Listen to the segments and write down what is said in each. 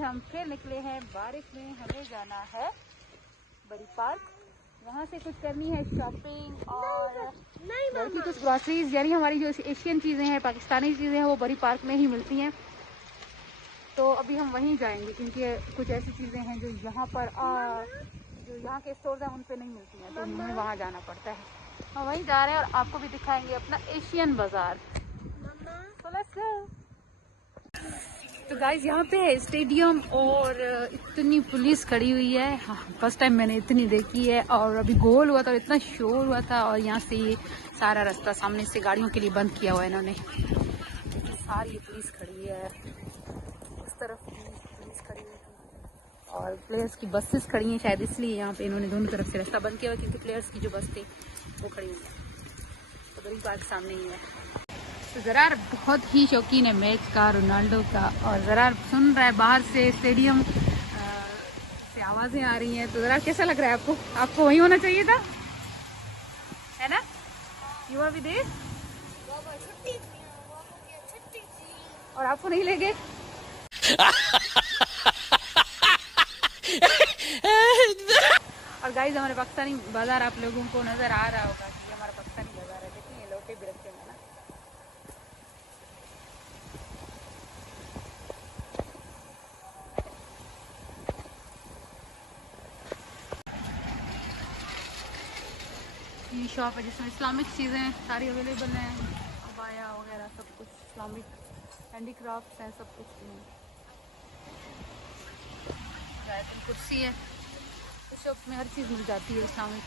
हम फिर निकले हैं बारिश में। हमें जाना है बड़ी पार्क, वहाँ से कुछ करनी है शॉपिंग और घर की कुछ ग्रॉसरीज, यानी हमारी जो एशियन चीज़ें हैं, पाकिस्तानी चीज़ें हैं, वो बड़ी पार्क में ही मिलती हैं। तो अभी हम वहीं जाएंगे क्योंकि कुछ ऐसी चीज़ें हैं जो यहाँ पर जो यहाँ के स्टोर हैं उन पे नहीं मिलती हैं, तो हमें वहाँ जाना पड़ता है। हम वहीं जा रहे हैं और आपको भी दिखाएंगे अपना एशियन बाज़ार। So let's go। तो गाइस यहाँ पे है स्टेडियम और इतनी पुलिस खड़ी हुई है, हाँ, फर्स्ट टाइम मैंने इतनी देखी है। और अभी गोल हुआ था और इतना शोर हुआ था, और यहाँ से ये सारा रास्ता सामने से गाड़ियों के लिए बंद किया हुआ है इन्होंने। सारी पुलिस खड़ी है, उस तरफ भी पुलिस खड़ी हुई थी और प्लेयर्स की बसेस खड़ी हैं, शायद इसलिए यहाँ पे इन्होंने दोनों तरफ से रास्ता बंद किया हुआ, क्योंकि प्लेयर्स की जो बस थी वो खड़ी हुई है। तो बड़ी पार्क सामने ही है। तो ज़रार बहुत ही शौकीन है मैच का, रोनाल्डो का, और ज़रार सुन रहा है बाहर से स्टेडियम से आवाज़ें आ रही हैं। तो ज़रार कैसा लग रहा है आपको? आपको वहीं होना चाहिए था, है ना? युवा विदेश और आपको नहीं ले गए। और गाइस हमारे पाकिस्तानी बाजार आप लोगों को नज़र आ रहा होगा कि हमारा पाकिस्तानी बाजार है। देखिए ये लोटे भी रखे हैं ना। ये शॉप है जिसमें इस्लामिक चीज़ें सारी अवेलेबल हैं, अबाया वगैरह सब कुछ, इस्लामिक हैंडीक्राफ्ट्स हैं, सब कुछ हैं। कुर्सी है, इस शॉप में हर चीज़ मिल जाती है इस्लामिक।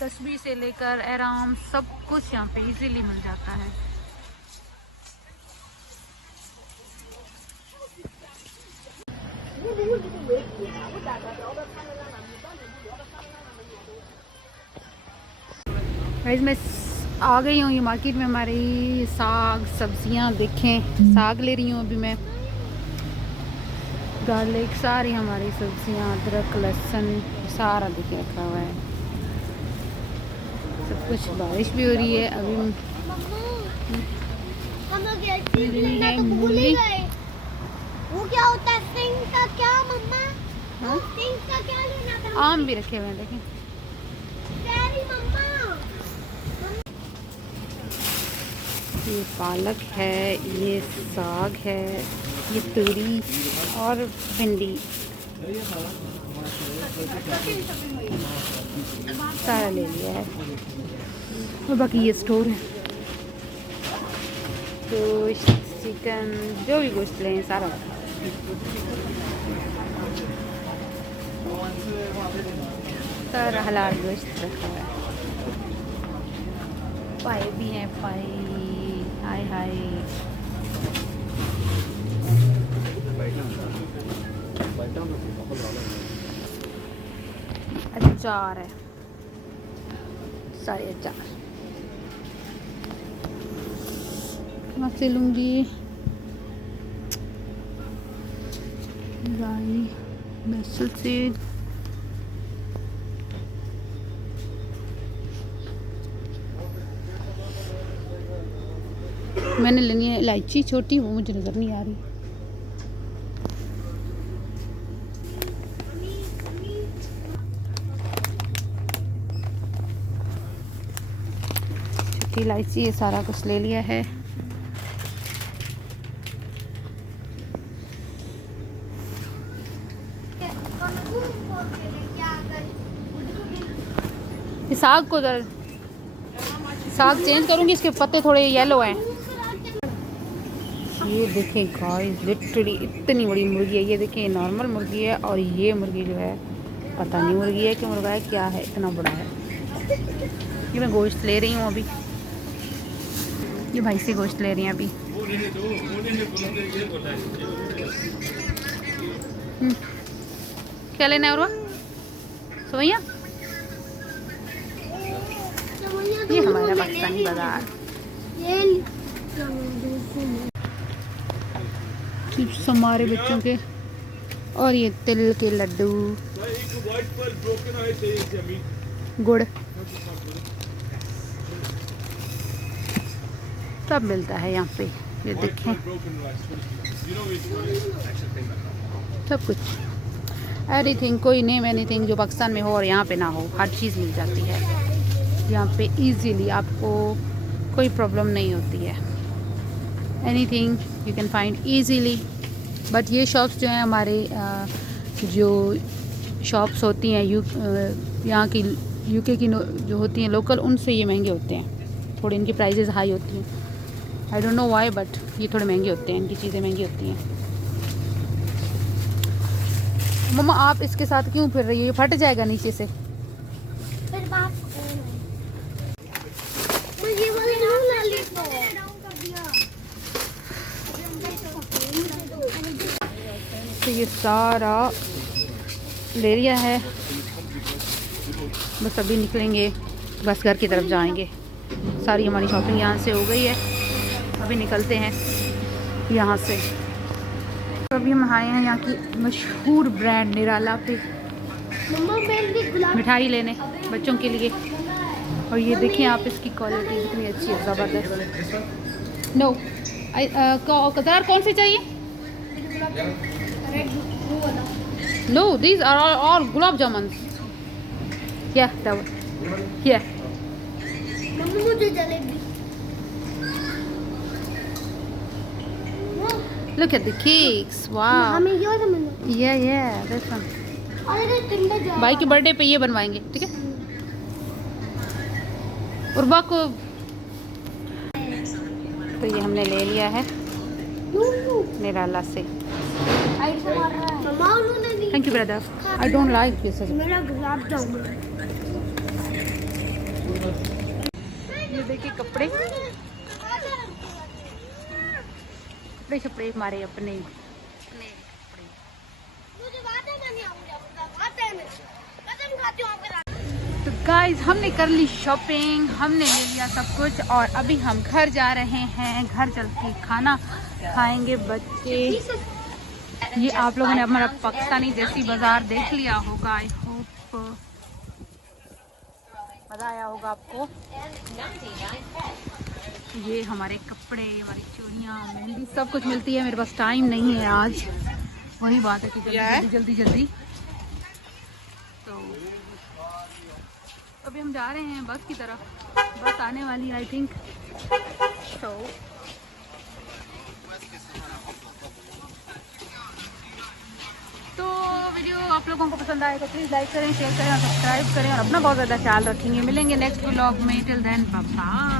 तस्बीह से लेकर एहराम सब कुछ यहाँ पे इजीली मिल जाता है। गाइस मैं आ गई हूँ ये मार्केट में। हमारी साग सब्जियाँ देखें, साग ले रही हूँ अभी मैं, गार्लिक, सारी हमारी सब्जियाँ, अदरक लहसुन सारा देखे रखा हुआ है सब कुछ। बारिश भी हो रही है अभी। मूली, वो क्या होता है? सिंग का क्या मम्मा? हाँ? सिंग का क्या लेना था? आम भी रखे हुए हैं देखें। मम्मा ये पालक है, ये साग है, ये तूरी और भिंडी, सारा ले लिया है। और बाकी ये स्टोर है, गोश्त, चिकन, जो भी गोश्त लें सारा सारा हलाल गोश्त रखा हुआ है। पाए भी हैं, पाए, हाय हाय। अचार है, सारे अचार मैं से लूँगी। राई, मैसूर सीड, मैंने लेनी है इलायची छोटी, वो मुझे नज़र नहीं आ रही। छोटी इलायची, ये सारा कुछ ले लिया है। साग को साग चेंज करूँगी, इसके पत्ते थोड़े येलो हैं। ये देखें गाइस, लिटरली इतनी बड़ी मुर्गी है। ये देखें नॉर्मल मुर्गी है, और ये मुर्गी जो है पता नहीं मुर्गी है कि मुर्गा है, क्या है, इतना बड़ा है। ये मैं गोश्त ले रही हूँ अभी, ये भाई से गोश्त ले रही हैं अभी। क्या लेना है? और सोया, ये हमारा पाकिस्तानी बाजार। चिप्स हमारे बच्चों के, और ये तिल के लड्डू, गुड़, सब मिलता है यहाँ पे। ये देखें सब कुछ, एनीथिंग, कोई नेम एनीथिंग जो पाकिस्तान में हो और यहाँ पे ना हो, हर चीज़ मिल जाती है यहाँ पे इजीली, आपको कोई प्रॉब्लम नहीं होती है। Anything you can find easily. But ये शॉप्स जो हैं हमारे जो शॉप्स होती हैं यहाँ की यूके की जो होती हैं लोकल, उनसे ये महंगे होते हैं, थोड़ी इनकी प्राइसेस हाई होती हैं। I don't know why, but ये थोड़े महंगे होते हैं, इनकी चीज़ें महंगी होती हैं। मम्मा आप इसके साथ क्यों फिर रही हो, ये फट जाएगा नीचे से। फिर बाप मुझे वाली ला ली तो ये सारा ले लिया है, बस अभी निकलेंगे, बस घर की तरफ जाएंगे। सारी हमारी शॉपिंग यहाँ से हो गई है, अभी निकलते हैं यहाँ से। तो अभी हम आए हैं यहाँ की मशहूर ब्रांड निराला पे मिठाई लेने बच्चों के लिए। और ये देखिए आप इसकी क्वालिटी कितनी अच्छी है, ज़बरदस्त। नो कलर कौन से चाहिए? No these are all gulab jamun. Yeah, that one. Yeah. मुझे jalebi. Look at the cakes. Wow. हमें ये वाला मिला। Yeah, that's one. अरे ठंडा जा। भाई के बर्थडे पे ये बनवाएंगे, ठीक है? उर्बा को तो ये हमने ले लिया है निराला से। Thank you brother. I don't like this. मेरा गुलाब जामुन। ये देखिए कपड़े शपड़े हमारे अपने कपड़े। तो गाइस हमने कर ली शॉपिंग, हमने ले लिया सब कुछ और अभी हम घर जा रहे हैं। घर चल के खाना खाएंगे बच्चे। ये आप लोगों ने हमारा पाकिस्तानी देसी बाजार देख लिया होगा। आई होप मज़ा आया होगा आपको। ये हमारे कपड़े, हमारी चूड़ियाँ, मेहंदी सब कुछ मिलती है। मेरे पास टाइम नहीं है आज, वही बात है कि जल्दी तो अभी हम जा रहे हैं बस की तरफ। बस आने वाली आई थिंक। तो वीडियो आप लोगों को पसंद आए तो प्लीज़ लाइक करें, शेयर करें और सब्सक्राइब करें और अपना बहुत ज़्यादा ख्याल रखेंगे। मिलेंगे नेक्स्ट व्लॉग में। Till then bye bye.